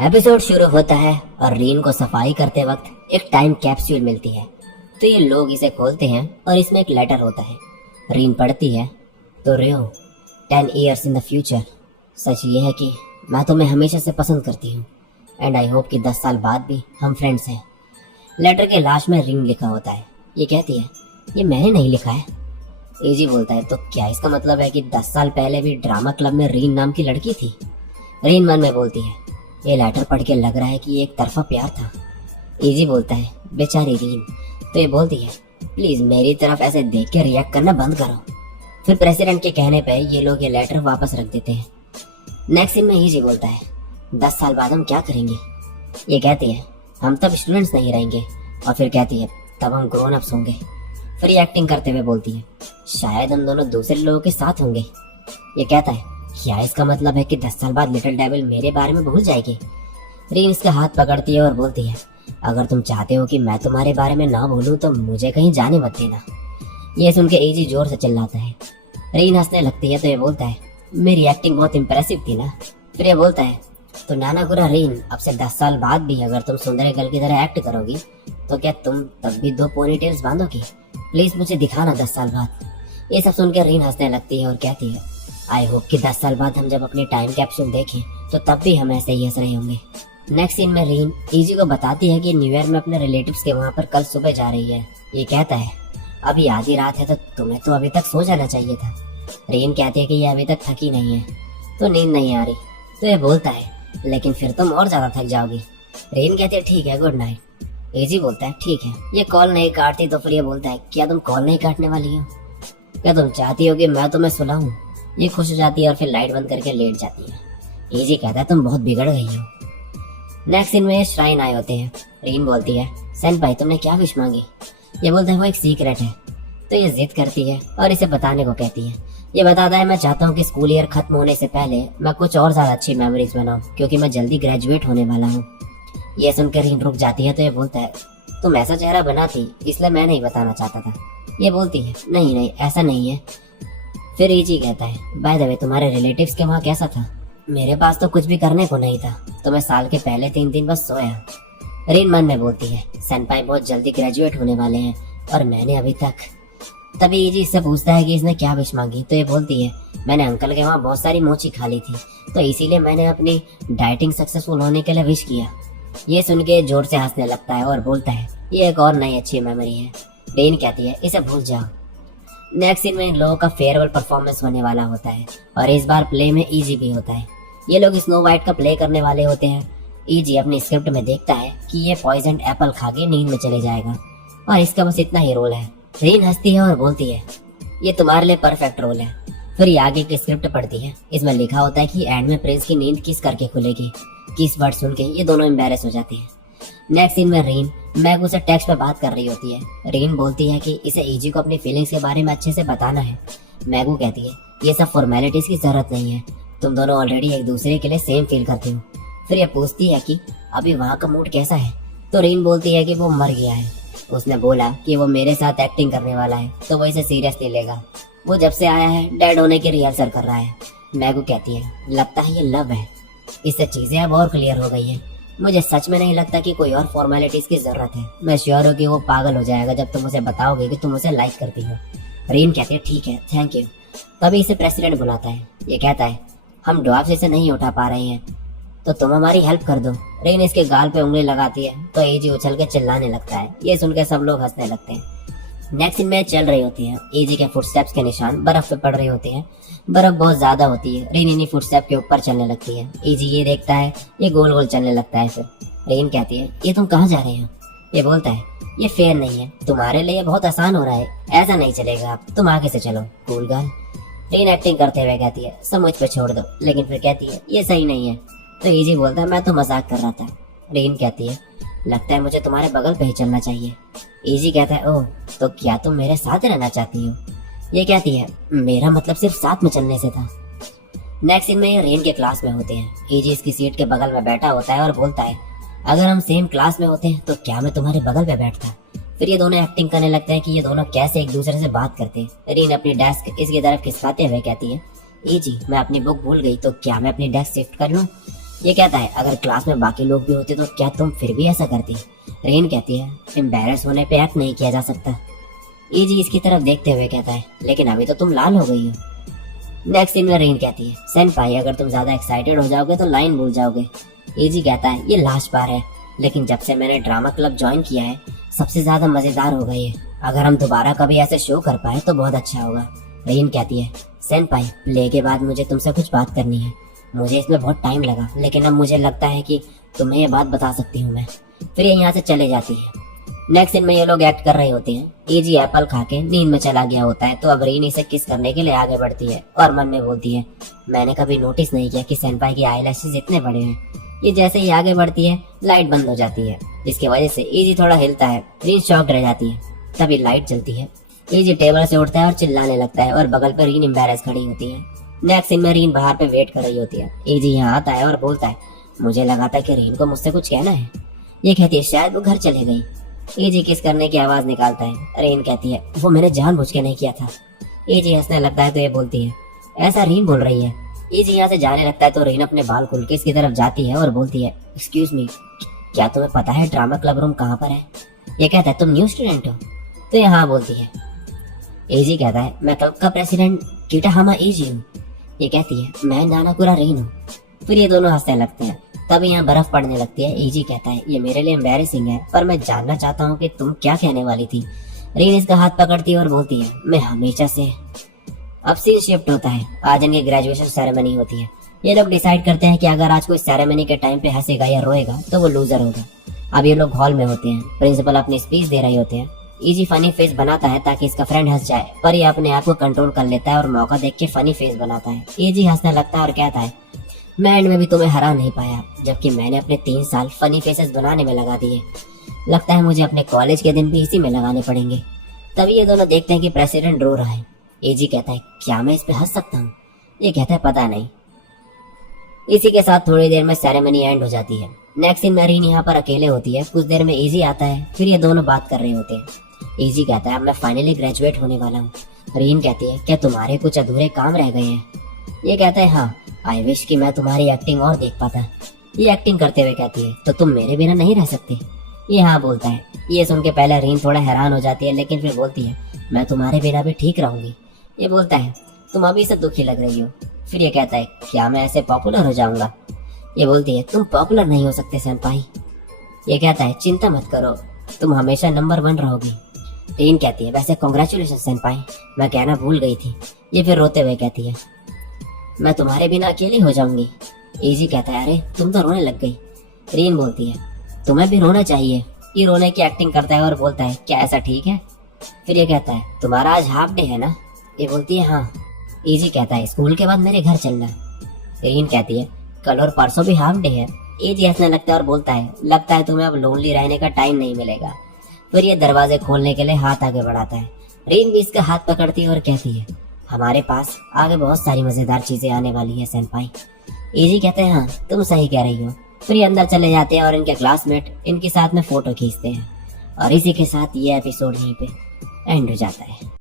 Episode शुरू होता है और रीन को सफाई करते वक्त एक टाइम कैप्सूल मिलती है। तो ये लोग इसे खोलते हैं और इसमें एक लेटर होता है। रीन पढ़ती है तो रियो 10 ईयर्स इन द फ्यूचर, सच ये है कि मैं तुम्हें हमेशा से पसंद करती हूँ एंड आई होप कि 10 साल बाद भी हम फ्रेंड्स हैं। लेटर के लास्ट में रिंग लिखा होता है। ये कहती है ये मैंने नहीं लिखा है। एजी बोलता है तो क्या इसका मतलब है कि 10 साल पहले भी ड्रामा क्लब में रीन नाम की लड़की थी? रीन मन में बोलती है ये लेटर पढ़ के लग रहा है कि ये एक तरफा प्यार था। एजी बोलता है बेचारी रीन। तो ये बोलती है प्लीज मेरी तरफ ऐसे देख के रिएक्ट करना बंद करो। फिर प्रेसिडेंट के कहने पे ये लोग ये लेटर वापस रख देते हैं। नेक्स्ट सीन में एजी बोलता है 10 साल बाद हम क्या करेंगे? ये कहती है हम तब स्टूडेंट्स नहीं रहेंगे। और फिर कहती है तब हम ग्रोन अप्स होंगे। फिर ये एक्टिंग करते हुए बोलती है शायद हम दोनों दूसरे लोगों के साथ होंगे। ये कहता है क्या इसका मतलब है कि 10 साल बाद लिटिल डेविल मेरे बारे में भूल जाएगी? रीन इसका हाथ पकड़ती है और बोलती है अगर तुम चाहते हो कि मैं तुम्हारे बारे में ना भूलूं तो मुझे कहीं जाने मत देना। ये सुन के एजी जोर से चिल्लाता है। रीन हंसने लगती है तो ये बोलता है मेरी एक्टिंग बहुत इम्प्रेसिव थी ना? फिर ये बोलता है तो नाना गुरा रीन, अब से 10 साल बाद भी अगर तुम सुंदर गर्ल की तरह एक्ट करोगी तो क्या तुम तब भी 2 पोनीटेल्स बांधोगी? प्लीज मुझे दिखाना 10 साल बाद। ये सब सुनकर रीन हंसने लगती है और कहती है आई होप कि 10 साल बाद हम जब अपनी टाइम कैप्सूल देखें तो तब भी हम ऐसे ही हंस रहे होंगे। नेक्स्ट सीन में रीन इजी को बताती है कि न्यू ईयर में अपने रिलेटिव्स के वहाँ पर कल सुबह जा रही है। ये कहता है अभी आधी रात है तो तुम्हें तो अभी तक सो जाना चाहिए था। रीन कहती है कि ये अभी तक थकी नहीं है तो नींद नहीं आ रही। तो ये बोलता है लेकिन फिर तुम और ज्यादा थक जाओगी। रीन कहती है ठीक है गुड नाइट। इजी बोलता है ठीक है। ये कॉल नहीं काटती तो फिर ये बोलता है क्या तुम कॉल नहीं काटने वाली हो? क्या तुम चाहती हो कि मैं तुम्हें सुलाऊं? ये खुश हो जाती है और फिर लाइट बंद करके लेट जाती है। इजी कहता है तुम बहुत बिगड़ गई हो। नेक्स्ट सीन में श्राइन आए होते हैं। रीन बोलती है सेनपाई तुमने क्या विश मांगी? ये बोलता है वो एक सीक्रेट है। तो ये जिद करती है और इसे बताने को कहती है। ये बताता है मैं चाहता हूँ कि स्कूल ईयर खत्म होने से पहले मैं कुछ और ज्यादा अच्छी मेमोरीज बनाऊं क्योंकि मैं जल्दी ग्रेजुएट होने वाला हूँ। ये सुनकर रीन रुक जाती है तो ये बोलता है तुम ऐसा चेहरा बनाती इसलिए मैं नहीं बताना चाहता था। ये बोलती है नहीं नहीं ऐसा नहीं है। फिर इजी कहता है बाय द वे तुम्हारे रिलेटिव्स के वहाँ कैसा था? मेरे पास तो कुछ भी करने को नहीं था तो मैं साल के पहले 3 दिन बस सोया। रीन मन में बोलती है सेनपाई बहुत जल्दी ग्रेजुएट होने वाले हैं और मैंने अभी तक। तभी इजी इससे पूछता है कि इसने क्या विश मांगी? तो ये बोलती है मैंने अंकल के वहाँ बहुत सारी मोची खा ली थी तो इसीलिए मैंने अपनी डाइटिंग सक्सेसफुल होने के लिए विश किया। ये सुन के जोर से हंसने लगता है और बोलता है ये एक और नई अच्छी मेमोरी है। रीन कहती है इसे भूल जाओ। नेक्स्ट सीन में इन लोगों का फेयरवेल परफॉर्मेंस होने वाला होता है और इस बार प्ले में इजी भी होता है। ये लोग स्नो वाइट का प्ले करने वाले होते हैं। इजी अपनी स्क्रिप्ट में देखता है कि ये पॉइजन एप्पल खा के नींद में चले जाएगा और इसका बस इतना ही रोल है। रीन हंसती है और बोलती है ये तुम्हारे लिए परफेक्ट रोल है। फिर ये आगे की स्क्रिप्ट पढ़ती है। इसमें लिखा होता है कि एंड में प्रिंस की नींद किस करके खुलेगी। किस वर्ड सुन के ये दोनों एम्बेरस हो जाते हैं। नेक्स्ट सीन में रीन मैगू से टेक्स्ट पे बात कर रही होती है। रीन बोलती है कि इसे इजी को अपनी फीलिंग्स के बारे में अच्छे से बताना है। मैगू कहती है ये सब फॉर्मेलिटीज की जरूरत नहीं है, तुम दोनों ऑलरेडी एक दूसरे के लिए सेम फील करते हो। फिर ये पूछती है कि अभी वहाँ का मूड कैसा है? तो रीन बोलती है कि वो मर गया है। उसने बोला कि वो मेरे साथ एक्टिंग करने वाला है तो वो इसे सीरियसली लेगा। वो जब से आया है डैड होने की रिहर्सल कर रहा है। मैगू कहती है लगता है ये लव है। इससे चीजें अब और क्लियर हो गई है। मुझे सच में नहीं लगता कि कोई और फॉर्मेलिटीज की जरूरत है। मैं श्योर हूँ कि वो पागल हो जाएगा जब तुम उसे बताओगे कि तुम उसे लाइक करती हो। रीन कहती है ठीक है थैंक यू। तभी इसे प्रेसिडेंट बुलाता है। ये कहता है हम ड्वार्फ से नहीं उठा पा रहे हैं तो तुम हमारी हेल्प कर दो। रीन इसके गाल पे उंगली लगाती है तो एजी उछल के चिल्लाने लगता है। ये सुनकर सब लोग हंसने लगते हैं। नेक्स्ट सीन में चल रही होती है। एजी के फुटस्टेप्स के निशान बर्फ पे पड़ रही होती है। बर्फ बहुत ज्यादा होती है। रीन इन्हीं फुटस्टेप के ऊपर चलने लगती है। एजी ये देखता है, ये गोल गोल चलने लगता है। फिर रीन कहती है ये तुम कहाँ जा रहे हो? ये बोलता है ये फेयर नहीं है, तुम्हारे लिए बहुत आसान हो रहा है, ऐसा नहीं चलेगा, तुम आगे से चलो कूल गर्ल। रीन एक्टिंग करते हुए कहती है सब मुझ पे छोड़ दो, लेकिन फिर कहती है ये सही नहीं है। तो इजी बोलता है मैं तो मजाक कर रहा था। रीन कहती है लगता है मुझे तुम्हारे बगल पे ही चलना चाहिए। इजी कहता है ओह तो क्या तुम मेरे साथ रहना चाहती हो? ये कहती है मेरा मतलब सिर्फ साथ में चलने से था। नेक्स्ट सीन में ये रेन के क्लास में होते हैं। इजी इसकी सीट के बगल में बैठा होता है और बोलता है अगर हम सेम क्लास में होते हैं तो क्या मैं तुम्हारे बगल पे बैठता? फिर ये दोनों एक्टिंग करने लगते हैं कि ये दोनों कैसे एक दूसरे से बात करते हैं। रीन अपनी डेस्क इसकी तरफ खिसकाते हुए कहती है इजी मैं अपनी बुक भूल गई तो क्या मैं अपनी डेस्क शिफ्ट कर लूं? ये कहता है अगर क्लास में बाकी लोग भी होते तो क्या तुम फिर भी ऐसा करती? रीन कहती है एम्बेरस होने पे एक्ट नहीं किया जा सकता। इजी इसकी तरफ देखते हुए कहता है लेकिन अभी तो तुम लाल हो गई हो। नेक्स्ट सीन में रीन कहती है सेनपाई अगर तुम ज्यादा एक्साइटेड हो जाओगे तो लाइन भूल जाओगे। इजी कहता है ये लास्ट बार है, लेकिन जब से मैंने ड्रामा क्लब ज्वाइन किया है सबसे ज्यादा मजेदार हो गई है। अगर हम दोबारा कभी ऐसे शो कर पाए तो बहुत अच्छा होगा। रीन कहती है सेनपाई प्ले के बाद मुझे तुमसे कुछ बात करनी है। मुझे इसमें बहुत टाइम लगा, लेकिन अब मुझे लगता है कि तुम्हें ये बात बता सकती हूँ मैं। फिर ये यहाँ से चले जाती है। नेक्स्ट सीन में ये लोग एक्ट कर रहे होते हैं। इजी एप्पल खा के नींद में चला गया होता है, तो अब रीन इसे किस करने के लिए आगे बढ़ती है और मन में बोलती है मैंने कभी नोटिस नहीं किया कि सेनपाई की आईलैशेस इतने बड़े हैं। ये जैसे ही आगे बढ़ती है लाइट बंद हो जाती है, जिसकी वजह से इजी थोड़ा हिलता है। रीन शॉक रह जाती है। तभी लाइट जलती है। इजी टेबल से उठता है और चिल्लाने लगता है और बगल पर रीन एम्बैरेस खड़ी होती है। नेक्स्ट सीन में रीन बाहर पे वेट कर रही होती है। इजी यहाँ आता है और बोलता है मुझे लगा था कि रीन को मुझसे कुछ कहना है। ये कहती है शायद वो घर चले गई। इजी किस करने की आवाज निकालता है। रीन कहती है वो मैंने जानबूझ के नहीं किया था। इजी हंसने लगता है तो ये बोलती है ऐसा रीन बोल रही है। इजी यहाँ से जाने लगता है तो रीन अपने बाल खोल के इसकी तरफ जाती है और बोलती है एक्सक्यूज मी, क्या तुम्हें पता है ड्रामा क्लब रूम कहाँ पर है? ये कहता है तुम न्यू स्टूडेंट हो? तो ये हाँ बोलती है। इजी कहता है मैं क्लब का प्रेसिडेंट किटाहामा इजी हूँ। ये कहती है मैं नानाकुरा रीन हूँ। फिर ये दोनों हंसने लगते हैं। तब यहाँ बर्फ पड़ने लगती है। इजी कहता है ये मेरे लिए एम्बैरेसिंग है, पर मैं जानना चाहता हूँ कि तुम क्या कहने वाली थी। रीन इसका हाथ पकड़ती है और बोलती है मैं हमेशा से। अब सीन शिफ्ट होता है। आज इनकी ग्रेजुएशन सेरेमनी होती है। ये लोग डिसाइड करते हैं कि अगर आज कोई सेरेमनी के टाइम पे हंसेगा या रोएगा तो वो लूजर होगा। अब ये लोग हॉल में होते हैं। प्रिंसिपल अपनी स्पीच दे रहे होते हैं। इजी फनी फेस बनाता है ताकि इसका फ्रेंड हंस जाए, पर ये अपने आप को कंट्रोल कर लेता है और मौका देख के फनी फेस बनाता है। इजी हंसने लगता है और कहता है मैं एंड में भी तुम्हें हरा नहीं पाया, जबकि मैंने अपने 3 साल फनी फेसेस बनाने में लगा दिए। लगता है मुझे अपने कॉलेज के दिन भी इसी में लगाने पड़ेंगे। तभी ये दोनों देखते हैं कि प्रेसिडेंट रो रहा है। एजी कहता है क्या मैं इस पे हंस सकता हूँ? ये कहता है पता नहीं। इसी के साथ थोड़ी देर में सेरेमनी एंड हो जाती है। नेक्स्ट सीन में रीन यहाँ पर अकेले होती है। कुछ देर में इजी आता है। फिर ये दोनों बात कर रहे होते हैं। इजी कहता है अब मैं फाइनली ग्रेजुएट होने वाला हूँ। रीन कहती है क्या तुम्हारे कुछ अधूरे काम रह गए हैं? ये कहता है हाँ, आई विश कि मैं तुम्हारी एक्टिंग और देख पाता। ये एक्टिंग करते हुए कहती है तो तुम मेरे बिना नहीं रह सकते? ये हाँ बोलता है। ये सुन के पहले रीन थोड़ा हैरान हो जाती है, लेकिन फिर बोलती है मैं तुम्हारे बिना भी ठीक रहूंगी। ये बोलता है तुम अभी से दुखी लग रही हो। फिर ये कहता है क्या मैं ऐसे पॉपुलर हो जाऊंगा? ये बोलती है तुम पॉपुलर नहीं हो सकते सेनपाई। ये कहता है चिंता मत करो, तुम हमेशा नंबर 1 रहोगी। रीन कहती है वैसे कांग्रेचुलेशन सेनपाई, मैं कहना भूल गई थी। ये फिर रोते हुए कहती है मैं तुम्हारे बिना अकेली हो जाऊंगी। इजी कहता है अरे तुम तो रोने लग गई। रीन बोलती है तुम्हें भी रोना चाहिए। ये रोने की एक्टिंग करता है और बोलता है क्या ऐसा ठीक है? फिर ये कहता है तुम्हारा आज हाफ डे है ना? ये बोलती है हाँ। इजी कहता है स्कूल के बाद मेरे घर चलना। रीन कहती है कल और परसों भी हाफ डे है। इजी हंसने लगता है और बोलता है लगता है तुम्हें अब लोनली रहने का टाइम नहीं मिलेगा। फिर ये दरवाजे खोलने के लिए हाथ आगे बढ़ाता है। रीन भी इसका हाथ पकड़ती है और कहती है हमारे पास आगे बहुत सारी मजेदार चीजें आने वाली है सेनपाई। इजी कहते हैं हाँ तुम सही कह रही हो। फिर ये अंदर चले जाते हैं और इनके क्लासमेट इनके साथ में फोटो खींचते हैं। और इसी के साथ ये एपिसोड यहीं पे एंड हो जाता है।